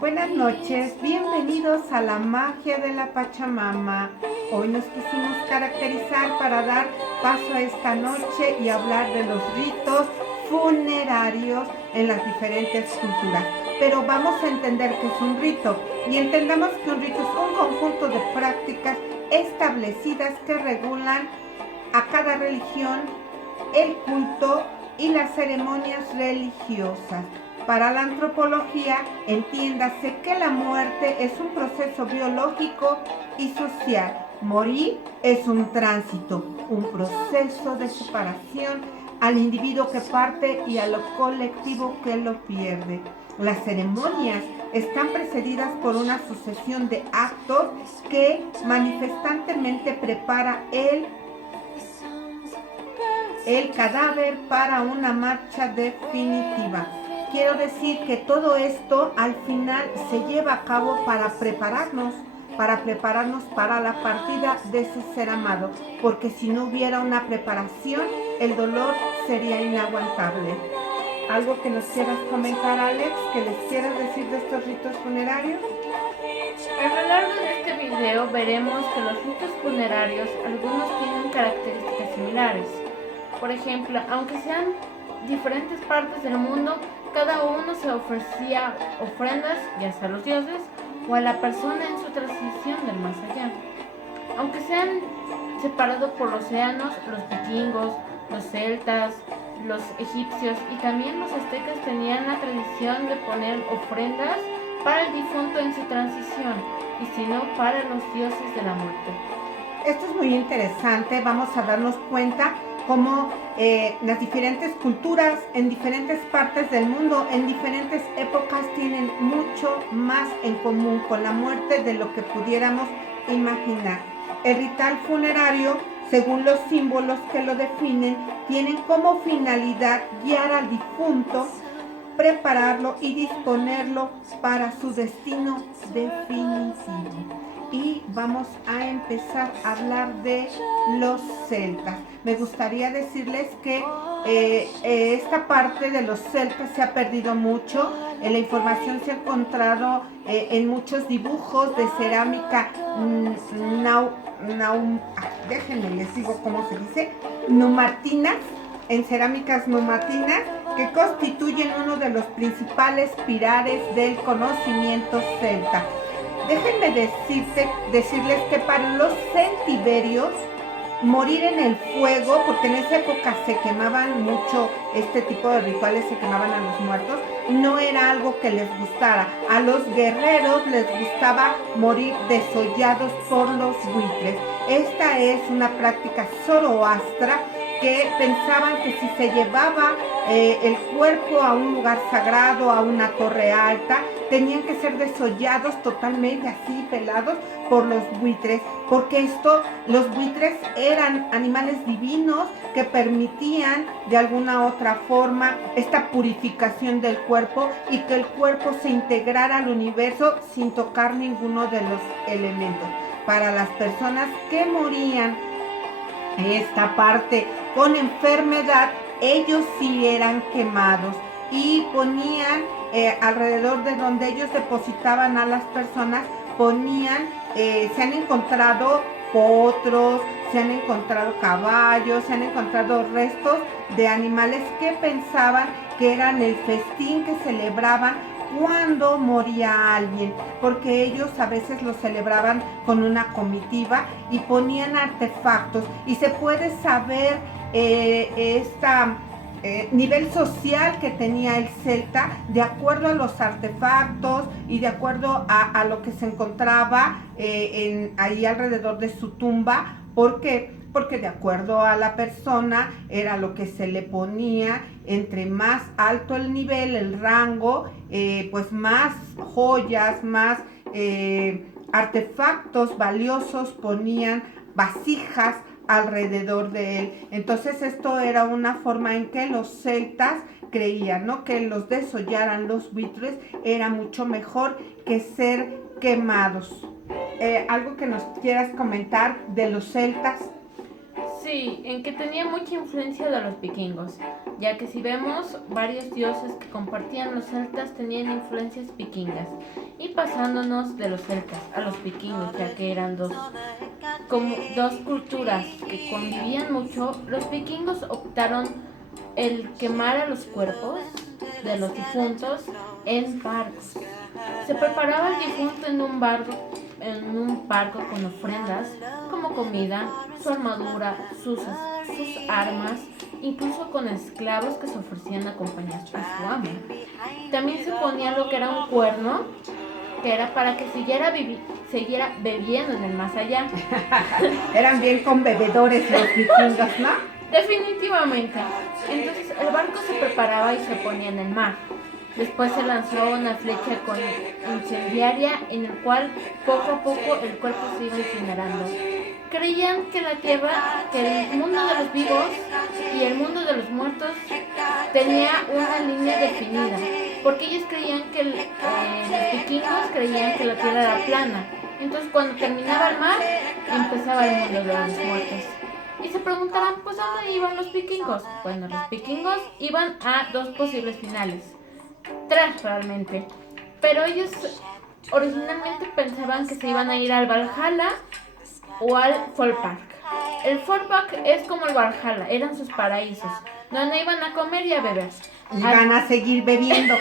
Buenas noches, bienvenidos a la magia de la Pachamama. Hoy nos quisimos caracterizar para dar paso a esta noche y hablar de los ritos funerarios en las diferentes culturas. Pero vamos a entender qué es un rito y entendamos que un rito es un conjunto de prácticas establecidas que regulan a cada religión, el culto y las ceremonias religiosas. Para la antropología, entiéndase que la muerte es un proceso biológico y social. Morir es un tránsito, un proceso de separación al individuo que parte y a lo colectivo que lo pierde. Las ceremonias están precedidas por una sucesión de actos que manifestantemente prepara el cadáver para una marcha definitiva. Quiero decir que todo esto al final se lleva a cabo para prepararnos para la partida de ese ser amado, porque si no hubiera una preparación, el dolor sería inaguantable. ¿Algo que nos quieras comentar, Alex, que les quieras decir de estos ritos funerarios? A lo largo de este video veremos que los ritos funerarios, algunos tienen características similares. Por ejemplo, aunque sean diferentes partes del mundo, cada uno se ofrecía ofrendas, ya sea a los dioses o a la persona en su transición del más allá. Aunque sean separados por océanos, los vikingos, los celtas, los egipcios y también los aztecas tenían la tradición de poner ofrendas para el difunto en su transición y si no para los dioses de la muerte. Esto es muy interesante, vamos a darnos cuenta cómo las diferentes culturas en diferentes partes del mundo, en diferentes épocas, tienen mucho más en común con la muerte de lo que pudiéramos imaginar. El ritual funerario, según los símbolos que lo definen, tienen como finalidad guiar al difunto, prepararlo y disponerlo para su destino definitivo. Y vamos a empezar a hablar de los celtas. Me gustaría decirles que esta parte de los celtas se ha perdido mucho. La información se ha encontrado en muchos dibujos de cerámica déjenme les digo cómo se dice, numatinas, en cerámicas numatinas, que constituyen uno de los principales pilares del conocimiento celta. Déjenme decirles que para los celtiberios, morir en el fuego, porque en esa época se quemaban mucho este tipo de rituales, se quemaban a los muertos, no era algo que les gustara. A los guerreros les gustaba morir desollados por los buitres. Esta es una práctica zoroastra que pensaban que si se llevaba el cuerpo a un lugar sagrado, a una torre alta, tenían que ser desollados totalmente así, pelados por los buitres, porque los buitres eran animales divinos que permitían de alguna otra forma esta purificación del cuerpo y que el cuerpo se integrara al universo sin tocar ninguno de los elementos. Para las personas que morían esta parte con enfermedad, ellos sí eran quemados y ponían alrededor de donde ellos depositaban a las personas, se han encontrado potros, se han encontrado caballos, se han encontrado restos de animales que pensaban que eran el festín que celebraban cuando moría alguien, porque ellos a veces lo celebraban con una comitiva y ponían artefactos, y se puede saber nivel social que tenía el celta de acuerdo a los artefactos y de acuerdo a lo que se encontraba ahí alrededor de su tumba. ¿Por qué? Porque de acuerdo a la persona era lo que se le ponía. Entre más alto el nivel, el rango, pues más joyas, más artefactos valiosos ponían, vasijas alrededor de él. Entonces esto era una forma en que los celtas creían, ¿no?, que los desollaran los buitres era mucho mejor que ser quemados. ¿Algo que nos quieras comentar de los celtas? Sí, en que tenía mucha influencia de los vikingos. ya que si vemos varios dioses que compartían los celtas tenían influencias vikingas, y pasándonos de los celtas a los vikingos, ya que eran como dos culturas que convivían mucho, los vikingos optaron el quemar a los cuerpos de los difuntos en barcos. Se preparaba el difunto en un barco con ofrendas como comida, su armadura, sus armas, incluso con esclavos que se ofrecían a acompañar a su amo. También se ponía lo que era un cuerno, que era para que siguiera bebiendo en el más allá. Eran bien con bebedores los vikingos, ¿no? Definitivamente. Entonces el barco se preparaba y se ponía en el mar. Después se lanzó una flecha incendiaria en el cual poco a poco el cuerpo se iba incinerando. Creían que la tierra, que el mundo de los vivos y el mundo de los muertos tenía una línea definida, porque ellos creían que los vikingos creían que la tierra era plana. Entonces cuando terminaba el mar, empezaba el mundo de los muertos. Y se preguntarán, pues ¿dónde iban los vikingos? Bueno, los vikingos iban a dos posibles finales. 3 realmente. Pero ellos originalmente pensaban que se iban a ir al Valhalla o al Folkpark. El Folkpark es como el Valhalla, eran sus paraísos, donde iban a comer y a beber. Y van a seguir bebiendo.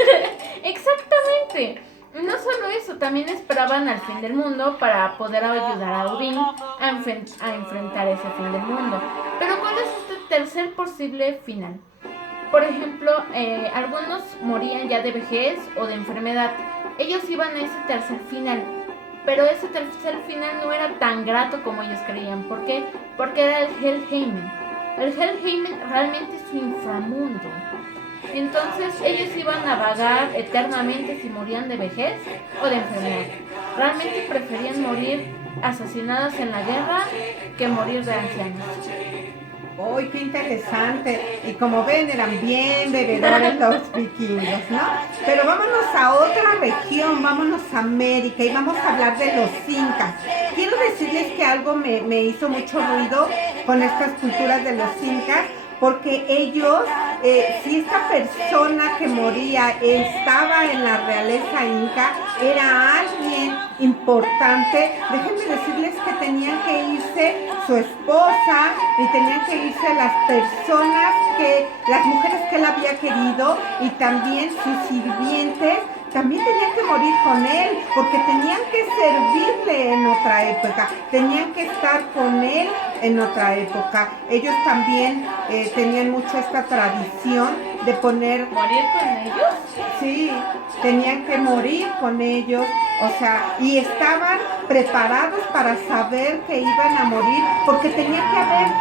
Exactamente. No solo eso, también esperaban al fin del mundo para poder ayudar a Odín a enfrentar ese fin del mundo. Pero ¿cuál es este tercer posible final? Por ejemplo, algunos morían ya de vejez o de enfermedad. Ellos iban a ese tercer final, pero ese tercer final no era tan grato como ellos creían. ¿Por qué? Porque era el Helheim. El Helheim realmente es su inframundo. Entonces ellos iban a vagar eternamente si morían de vejez o de enfermedad. Realmente preferían morir asesinados en la guerra que morir de ancianos. ¡Uy, qué interesante! Y como ven, eran bien bebedores los vikingos, ¿no? Pero vámonos a otra región, vámonos a América y vamos a hablar de los incas. Quiero decirles que algo me hizo mucho ruido con estas culturas de los incas, porque ellos, si esta persona que moría estaba en la realeza inca, era alguien importante. Déjenme decirles que tenían que irse su esposa y tenían que irse las personas las mujeres que él había querido, y también sus sirvientes. También tenían que morir con él, porque tenían que servirle en otra época, tenían que estar con él en otra época. Ellos también tenían mucho esta tradición de ¿Morir con ellos? Sí, tenían que morir con ellos, o sea, y estaban preparados para saber que iban a morir, porque tenía quien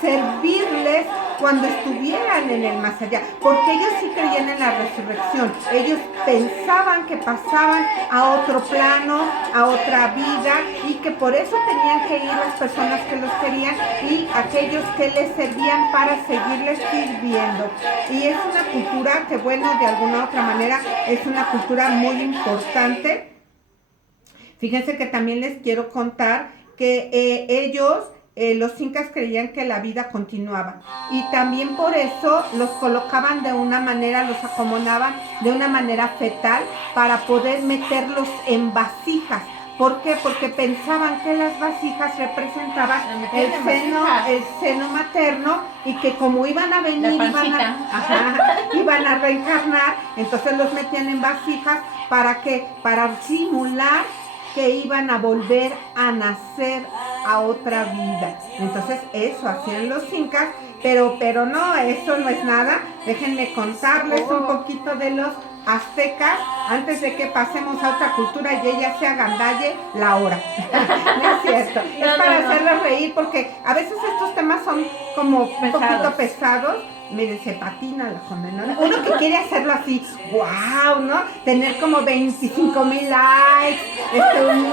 servirles cuando estuvieran en el más allá, porque ellos sí creían en la resurrección. Ellos pensaban que pasaban a otro plano, a otra vida, y que por eso tenían que ir las personas que los querían y aquellos que les servían para seguirles sirviendo. Y es una cultura que, bueno, de alguna u otra manera es una cultura muy importante. Fíjense que también les quiero contar que los incas creían que la vida continuaba, y también por eso los colocaban de una manera, los acomodaban de una manera fetal para poder meterlos en vasijas. ¿Por qué? Porque pensaban que las vasijas representaban el seno materno, y que como iban a venir, iban a reencarnar, entonces los metían en vasijas. ¿Para qué? Para simular que iban a volver a nacer a otra vida. Entonces eso hacían los incas, pero no, eso no es nada. Déjenme contarles un poquito de los aztecas antes de que pasemos a otra cultura y ella se agandalle la hora. No es cierto, es para hacerles reír, porque a veces estos temas son como un poquito pesados. Miren, se patina la condenada. Uno que quiere hacerlo así, wow, ¿no? Tener como 25,000 likes,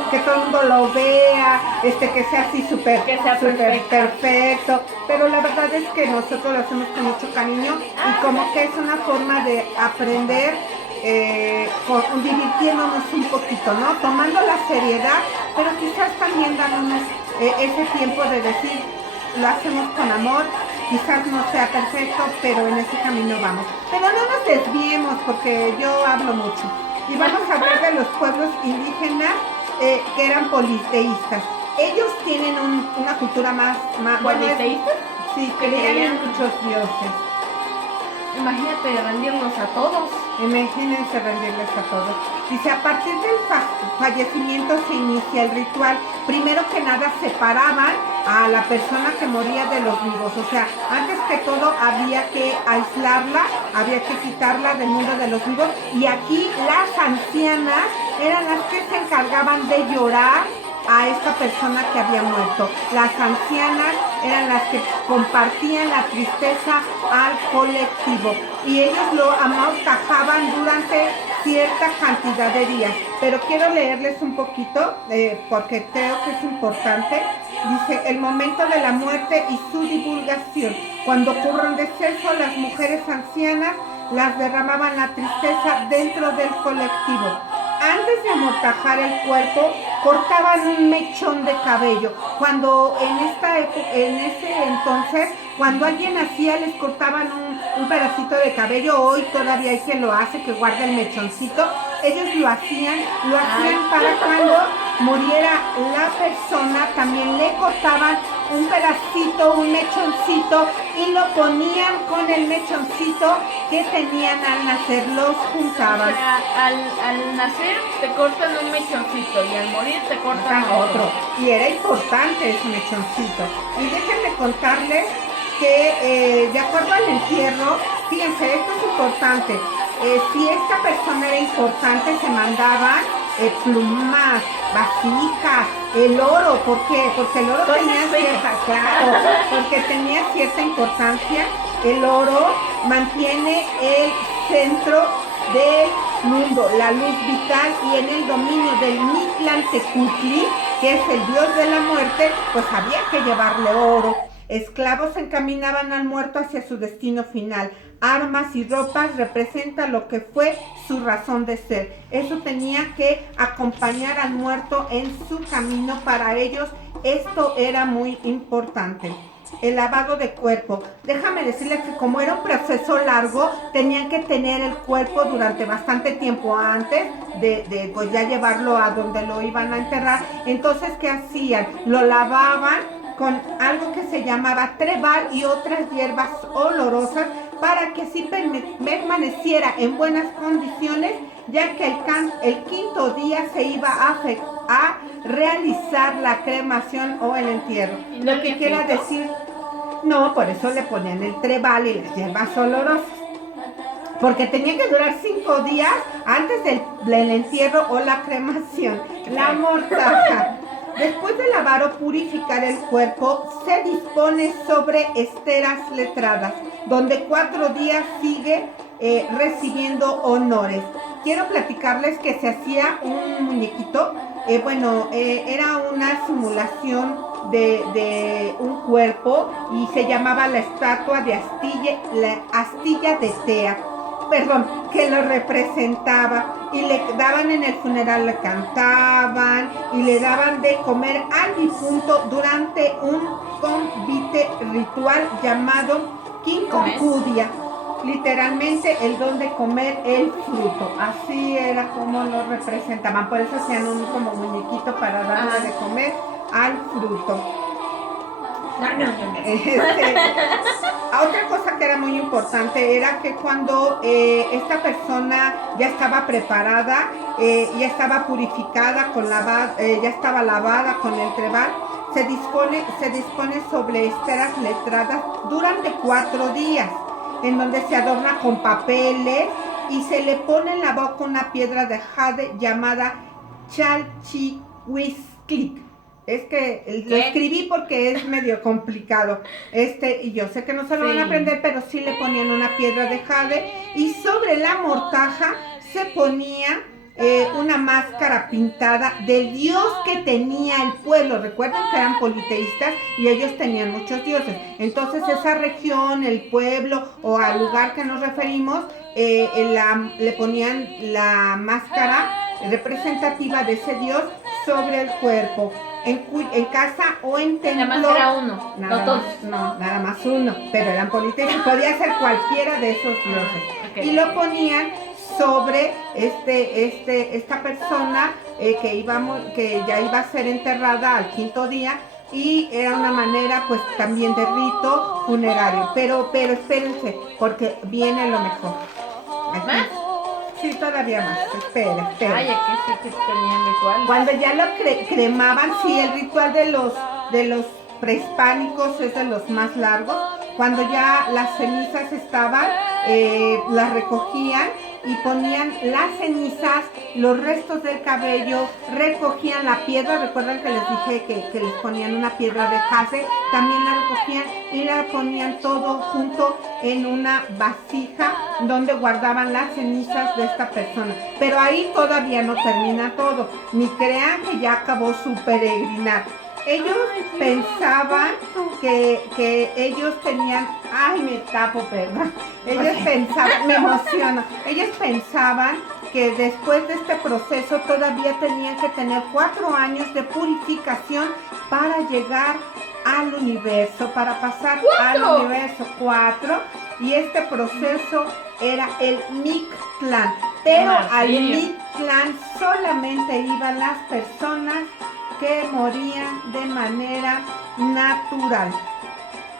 que todo el mundo lo vea, que sea así súper perfecto. Pero la verdad es que nosotros lo hacemos con mucho cariño, y como que es una forma de aprender, divirtiéndonos un poquito, ¿no? Tomando la seriedad, pero quizás también dándonos ese tiempo de decir, lo hacemos con amor, quizás no sea perfecto, pero en ese camino vamos. Pero no nos desviemos porque yo hablo mucho. Y vamos a hablar de los pueblos indígenas que eran politeístas. Ellos tienen una cultura más ¿Politeístas? Sí, creían en muchos dioses. Imagínate rendirnos a todos. Imagínense rendirles a todos. Dice, a partir del fallecimiento se inicia el ritual. Primero que nada separaban a la persona que moría de los vivos. O sea, antes que todo había que aislarla, había que quitarla del mundo de los vivos. Y aquí las ancianas eran las que se encargaban de llorar a esta persona que había muerto. Las ancianas eran las que compartían la tristeza al colectivo y ellos lo amortajaban durante cierta cantidad de días. Pero quiero leerles un poquito porque creo que es importante. Dice, el momento de la muerte y su divulgación. Cuando ocurre un deceso, las mujeres ancianas las derramaban la tristeza dentro del colectivo. Antes de amortajar el cuerpo, cortaban un mechón de cabello. Cuando en ese entonces, cuando alguien nacía, les cortaban un pedacito de cabello. Hoy todavía hay quien lo hace, que guarda el mechoncito. Ellos lo hacían para cuando muriera la persona, también le cortaban un pedacito, un mechoncito, y lo ponían con el mechoncito que tenían al nacer, los juntaban. O sea, al nacer te cortan un mechoncito y al morir te cortan otro. Y era importante ese mechoncito. Y déjenme contarles que de acuerdo al entierro, fíjense, esto es importante. Si esta persona era importante, se mandaban plumas, vasijas, el oro. ¿Por qué? Porque el oro tenía cierta importancia. El oro mantiene el centro del mundo, la luz vital, y en el dominio del Mictlantecutli, que es el dios de la muerte, pues había que llevarle oro. Esclavos encaminaban al muerto hacia su destino final. Armas y ropas representan lo que fue su razón de ser. Eso tenía que acompañar al muerto en su camino. Para ellos esto era muy importante. El lavado de cuerpo. Déjame decirles que como era un proceso largo, tenían que tener el cuerpo durante bastante tiempo antes de pues ya llevarlo a donde lo iban a enterrar. Entonces, ¿qué hacían? Lo lavaban con algo que se llamaba trebal y otras hierbas olorosas para que así permaneciera en buenas condiciones, ya que el quinto día se iba a realizar la cremación o el entierro. Lo que quiera decir, no, por eso le ponían el trebal y las hierbas olorosas, porque tenía que durar 5 días antes del entierro o la cremación. La mortaja. Después de lavar o purificar el cuerpo, se dispone sobre esteras letradas, donde 4 días sigue recibiendo honores. Quiero platicarles que se hacía un muñequito, era una simulación de un cuerpo y se llamaba la estatua de Astilla de Tea. Que lo representaba, y le daban en el funeral, le cantaban y le daban de comer al difunto durante un convite ritual llamado Quinconcudia, literalmente el don de comer el fruto. Así era como lo representaban, por eso hacían un como muñequito para darle de comer al fruto. Otra cosa que era muy importante era que cuando esta persona ya estaba preparada, ya estaba purificada, ya estaba lavada con el trebal, se dispone sobre esteras letradas durante 4 días, en donde se adorna con papeles y se le pone en la boca una piedra de jade llamada Chalchihuizclic. Es que lo escribí porque es medio complicado. Y yo sé que no se lo van a aprender, pero sí le ponían una piedra de jade, y sobre la mortaja se ponía una máscara pintada del dios que tenía el pueblo. Recuerden que eran politeístas y ellos tenían muchos dioses. Entonces esa región, el pueblo o al lugar que nos referimos, le ponían la máscara representativa de ese dios sobre el cuerpo. en casa o en templo. Nada más era uno, no todos. No, nada más uno, pero eran politeístas, podía ser cualquiera de esos dioses. Okay. Y lo ponían sobre esta persona que ya iba a ser enterrada al quinto día, y era una manera pues también de rito funerario. Pero espérense, porque viene lo mejor. Aquí. ¿Más? Sí, todavía más. Espera. Ay, aquí sí que tenían rituales. Cuando ya lo cremaban, sí, el ritual de los prehispánicos es de los más largos. Cuando ya las cenizas estaban, las recogían y ponían las cenizas, los restos del cabello, recogían la piedra. Recuerdan que les dije que les ponían una piedra de jade, también la recogían y la ponían todo junto en una vasija donde guardaban las cenizas de esta persona. Pero ahí todavía no termina todo, ni crean que ya acabó su peregrinar. Ellos pensaban que ellos tenían, ay, me tapo, perdón. Ellos pensaban, me emociono. Ellos pensaban que después de este proceso todavía tenían que tener 4 años de purificación para llegar al universo, para pasar al universo 4. Y este proceso era el Mictlán. Pero al Mictlán solamente iban las personas que morían de manera natural.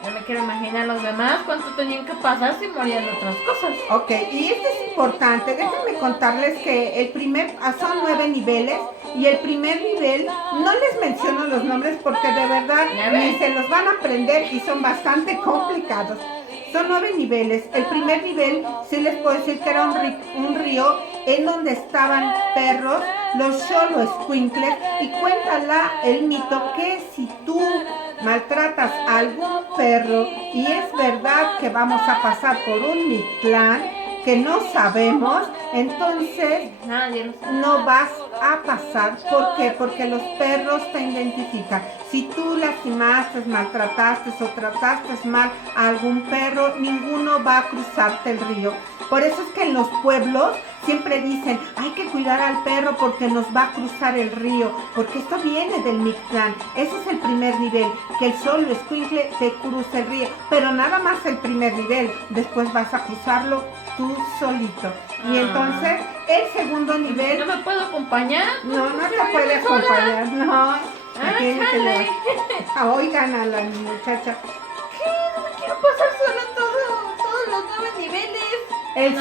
Yo me quiero imaginar los demás cuánto tenían que pasar si morían de otras cosas. Ok, y esto es importante. Déjenme contarles que son 9 niveles, y el primer nivel, no les menciono los nombres porque de verdad ni se los van a aprender y son bastante complicados. Son 9 niveles. El primer nivel, sí les puedo decir que era un río en donde estaban perros, los xoloescuincles, y cuéntala el mito que si tú maltratas a algún perro, y es verdad que vamos a pasar por un Mictlán que no sabemos, entonces no vas a pasar. ¿Por qué? Porque los perros te identifican. Si tú lastimaste, maltrataste o trataste mal a algún perro, ninguno va a cruzarte el río. Por eso es que en los pueblos siempre dicen, hay que cuidar al perro porque nos va a cruzar el río, porque esto viene del Mictlán. Ese es el primer nivel, que el xoloescuincle te cruce el río, pero nada más el primer nivel. Después vas a cruzarlo tú solito. Y entonces el segundo nivel... ¿No me puedo acompañar? No te puede acompañar, no. Oigan a la muchacha. ¿Qué? No me quiero pasar sola todos los 9 niveles. El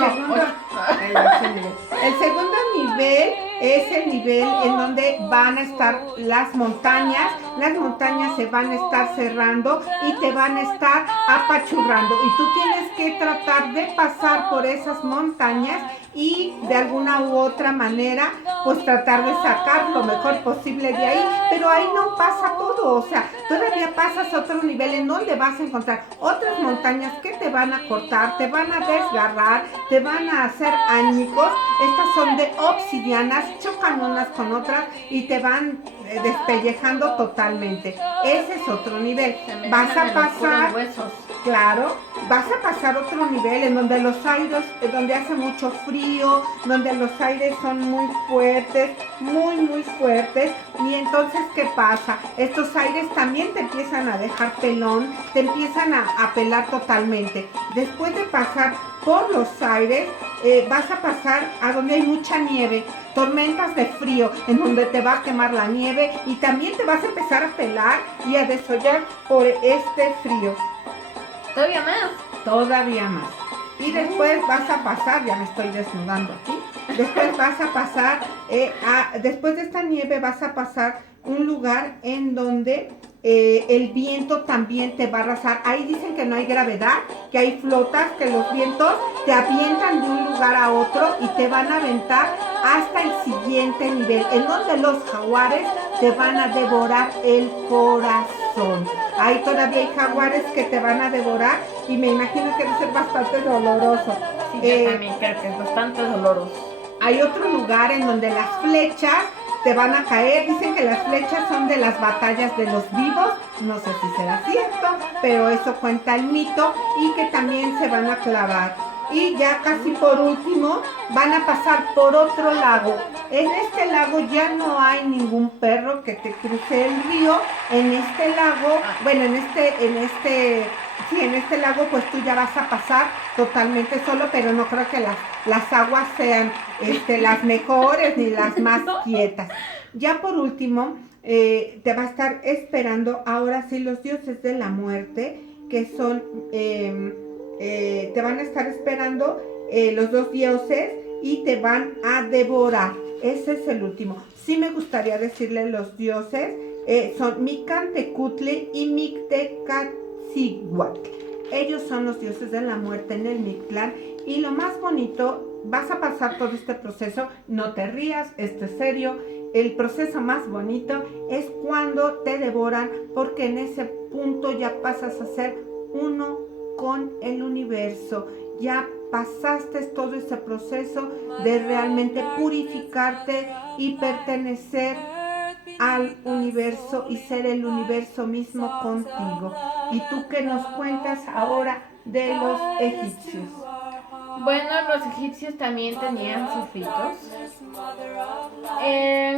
segundo nivel es el nivel en donde van a estar las montañas. Las montañas se van a estar cerrando y te van a estar apachurrando. Y tú tienes que tratar de pasar por esas montañas y de alguna u otra manera pues tratar de sacar lo mejor posible de ahí. Pero ahí no pasa todo, o sea, todavía pasas a otro nivel en donde vas a encontrar otras montañas que te van a cortar, te van a desgarrar, te van a hacer añicos. Estas son de obsidianas, chocan unas con otras y te van despellejando totalmente. Ese es otro nivel. Vas a pasar, claro, vas a pasar otro nivel en donde los aires, donde hace mucho frío, donde los aires son muy fuertes, muy fuertes. Y entonces, ¿qué pasa? Estos aires también te empiezan a dejar pelón, te empiezan a pelar totalmente. Después de pasar por los aires, vas a pasar a donde hay mucha nieve, tormentas de frío, en donde te va a quemar la nieve y también te vas a empezar a pelar y a desollar por este frío. Todavía más. Y después vas a pasar, ya me estoy desnudando aquí, después vas a pasar, después de esta nieve vas a pasar un lugar en donde el viento también te va a arrasar. Ahí dicen que no hay gravedad, que ahí flotas, que los vientos te avientan de un lugar a otro y te van a aventar hasta el siguiente nivel, en donde los jaguares te van a devorar el corazón. Ahí todavía hay jaguares que te van a devorar y me imagino que debe ser bastante doloroso. Sí, yo también creo que es bastante doloroso. Hay otro lugar en donde las flechas te van a caer. Dicen que las flechas son de las batallas de los vivos. No sé si será cierto, pero eso cuenta el mito, y que también se van a clavar. Y ya casi por último van a pasar por otro lago. En este lago ya no hay ningún perro que te cruce el río. En este lago, bueno, en este lago pues tú ya vas a pasar totalmente solo, pero no creo que las aguas sean las mejores ni las más quietas. Ya por último, te va a estar esperando ahora sí los dioses de la muerte, que son, te van a estar esperando los dos dioses y te van a devorar. Ese es el último. Sí me gustaría decirle los dioses, son Mictlantecuhtli y Mictecacihuatl. Ellos son los dioses de la muerte en el Mictlán. Y lo más bonito, vas a pasar todo este proceso, no te rías, esto es serio. El proceso más bonito es cuando te devoran, porque en ese punto ya pasas a ser uno con el universo. Ya pasaste todo ese proceso de realmente purificarte y pertenecer al universo y ser el universo mismo contigo. ¿Y tú qué nos cuentas ahora de los egipcios? Bueno, los egipcios también tenían sus ritos.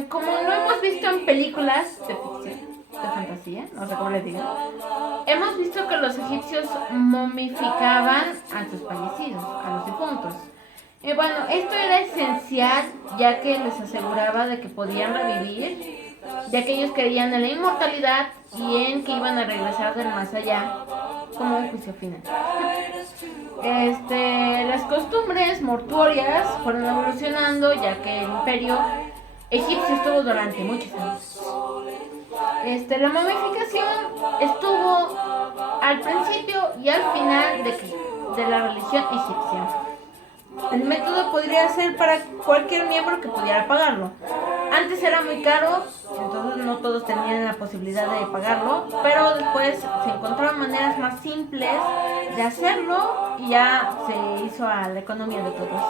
Como lo hemos visto en películas de ficción, de fantasía, no sé cómo les digo, hemos visto que los egipcios momificaban a sus fallecidos, a los difuntos. Bueno, esto era esencial ya que les aseguraba de que podían revivir, ya que ellos creían en la inmortalidad y en que iban a regresar del más allá como un juicio final. Las costumbres mortuorias fueron evolucionando ya que el imperio egipcio estuvo durante muchos años. La momificación estuvo al principio y al final de la religión egipcia. El método podría ser para cualquier miembro que pudiera pagarlo. Antes era muy caro, entonces no todos tenían la posibilidad de pagarlo, pero después se encontraron maneras más simples de hacerlo y ya se hizo a la economía de todos.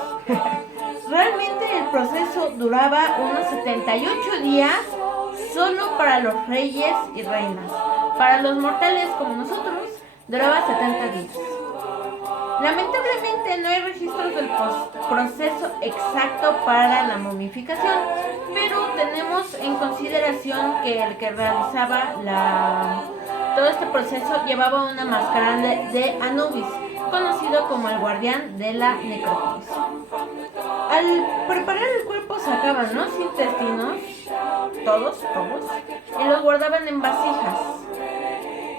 Realmente el proceso duraba unos 78 días solo para los reyes y reinas. Para los mortales como nosotros duraba 70 días. Lamentablemente no hay registros del proceso exacto para la momificación, pero tenemos en consideración que el que realizaba todo este proceso llevaba una máscara de Anubis, conocido como el guardián de la necrópolis. Al preparar el cuerpo sacaban los intestinos, todos, y los guardaban en vasijas.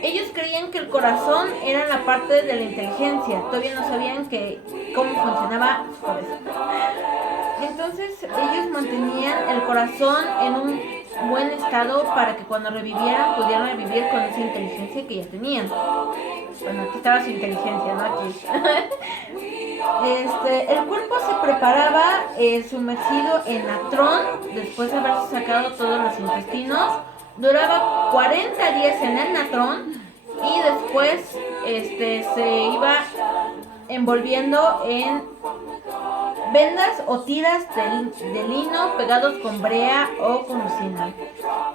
Ellos creían que el corazón era la parte de la inteligencia, todavía no sabían cómo funcionaba su cabeza. Entonces ellos mantenían el corazón en un buen estado para que cuando revivieran pudieran revivir con esa inteligencia que ya tenían. Bueno, aquí estaba su inteligencia, ¿no? Aquí. El cuerpo se preparaba sumergido en natrón después de haberse sacado todos los intestinos. Duraba 40 días en el natrón y después se iba envolviendo en vendas o tiras de lino pegados con brea o con usina.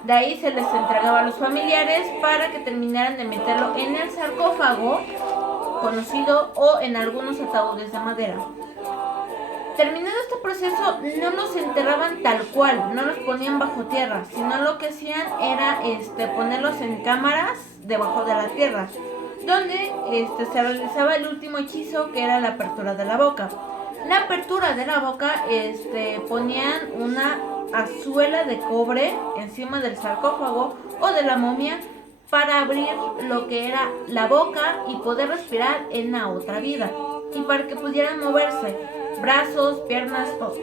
De ahí se les entregaba a los familiares para que terminaran de meterlo en el sarcófago conocido o en algunos ataúdes de madera. Terminado este proceso, no los enterraban tal cual, no los ponían bajo tierra, sino lo que hacían era ponerlos en cámaras debajo de la tierra, donde se realizaba el último hechizo, que era la apertura de la boca. La apertura de la boca, ponían una azuela de cobre encima del sarcófago o de la momia para abrir lo que era la boca y poder respirar en la otra vida, y para que pudieran moverse, brazos, piernas, todo.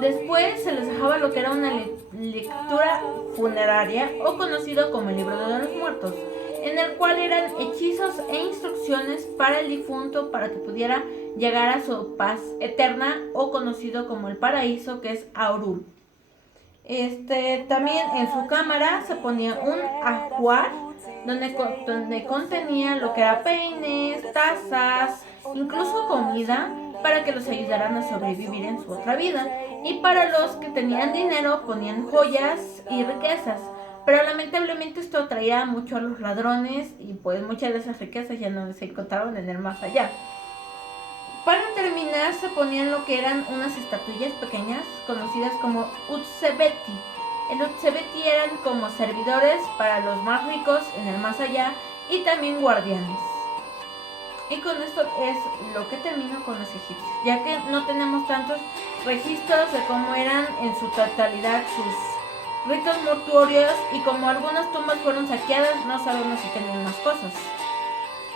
Después se les dejaba lo que era una lectura funeraria o conocido como el libro de los muertos, en el cual eran hechizos e instrucciones para el difunto para que pudiera llegar a su paz eterna o conocido como el paraíso, que es Aurul. También en su cámara se ponía un ajuar donde contenía lo que era peines, tazas, incluso comida para que los ayudaran a sobrevivir en su otra vida. Y para los que tenían dinero ponían joyas y riquezas. Pero lamentablemente esto atraía mucho a los ladrones y pues muchas de esas riquezas ya no se encontraban en el más allá. Para terminar se ponían lo que eran unas estatuillas pequeñas conocidas como utsebeti. El utsebeti eran como servidores para los más ricos en el más allá y también guardianes. Y con esto es lo que termino con los egipcios, ya que no tenemos tantos registros de cómo eran en su totalidad sus ritos mortuorios, y como algunas tumbas fueron saqueadas, no sabemos si tenían más cosas.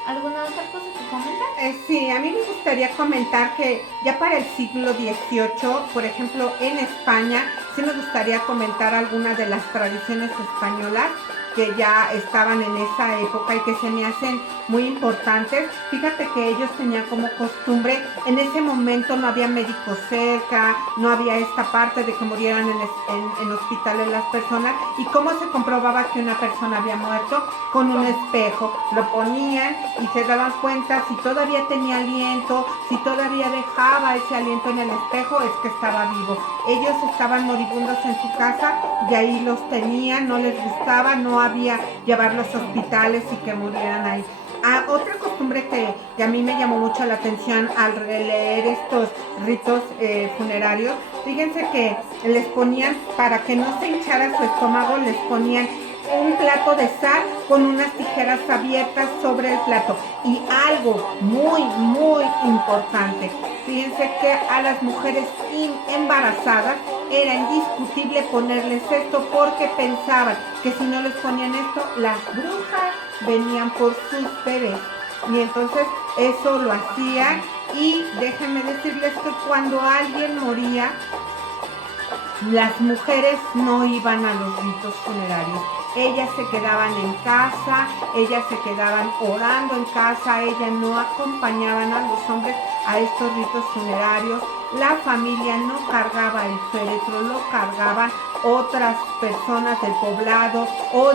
¿Alguna otra cosa que comentar? Sí, a mí me gustaría comentar que ya para el siglo XVIII, por ejemplo, en España, sí me gustaría comentar algunas de las tradiciones españolas que ya estaban en esa época y que se me hacen muy importantes. Fíjate que ellos tenían como costumbre, en ese momento no había médicos cerca, no había esta parte de que murieran en hospitales las personas. ¿Y cómo se comprobaba que una persona había muerto? Con un espejo. Lo ponían y se daban cuenta si todavía tenía aliento, si todavía dejaba ese aliento en el espejo, es que estaba vivo. Ellos estaban moribundos en su casa y ahí los tenían, no les gustaba, no había llevarlos a hospitales y que murieran ahí. Otra costumbre que a mí me llamó mucho la atención al releer estos ritos funerarios, fíjense que les ponían, para que no se hinchara su estómago, les ponían un plato de sal con unas tijeras abiertas sobre el plato. Y algo muy, muy importante, fíjense que a las mujeres embarazadas era indiscutible ponerles esto, porque pensaban que si no les ponían esto, las brujas venían por sus bebés. Y entonces eso lo hacían. Y déjenme decirles que cuando alguien moría, las mujeres no iban a los ritos funerarios. Ellas se quedaban en casa, ellas se quedaban orando en casa, ellas no acompañaban a los hombres a estos ritos funerarios. La familia no cargaba el féretro, lo cargaban otras personas del poblado o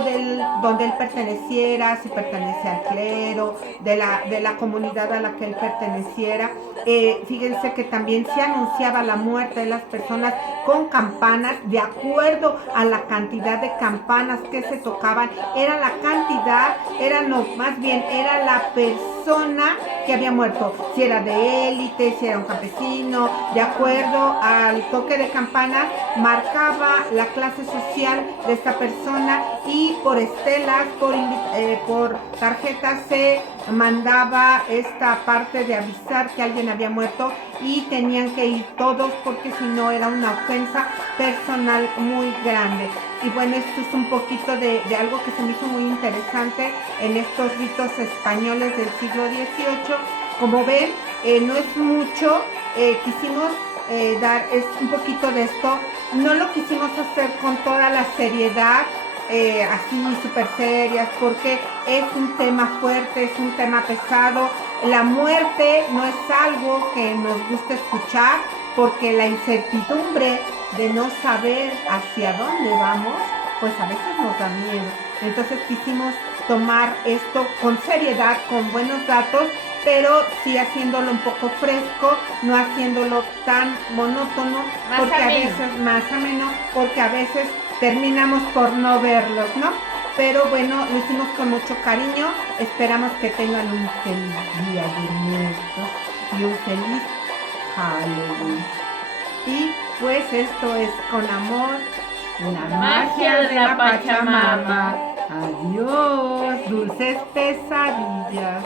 donde él perteneciera, si pertenecía al clero, de la comunidad a la que él perteneciera. Fíjense que también se anunciaba la muerte de las personas con campanas, de acuerdo a la cantidad de campanas que se tocaban. Era la cantidad, era la persona que había muerto, si era de élite, si era un campesino. De acuerdo al toque de campana marcaba la clase social de esta persona, y por estelas, por tarjetas se mandaba esta parte de avisar que alguien había muerto, y tenían que ir todos, porque si no era una ofensa personal muy grande. Y bueno, esto es un poquito de algo que se me hizo muy interesante en estos ritos españoles del siglo XVIII. Como ven, no es mucho, quisimos dar un poquito de esto. No lo quisimos hacer con toda la seriedad, así súper serias, porque es un tema fuerte, es un tema pesado. La muerte no es algo que nos guste escuchar, porque la incertidumbre de no saber hacia dónde vamos, pues a veces nos da miedo. Entonces quisimos tomar esto con seriedad, con buenos datos, pero sí haciéndolo un poco fresco, no haciéndolo tan monótono, porque a veces más ameno, porque a veces terminamos por no verlos, ¿no? Pero bueno, lo hicimos con mucho cariño. Esperamos que tengan un feliz Día de Muertos y un feliz Halloween. Y pues esto es con amor, la magia de la Pachamama. Adiós, dulces pesadillas.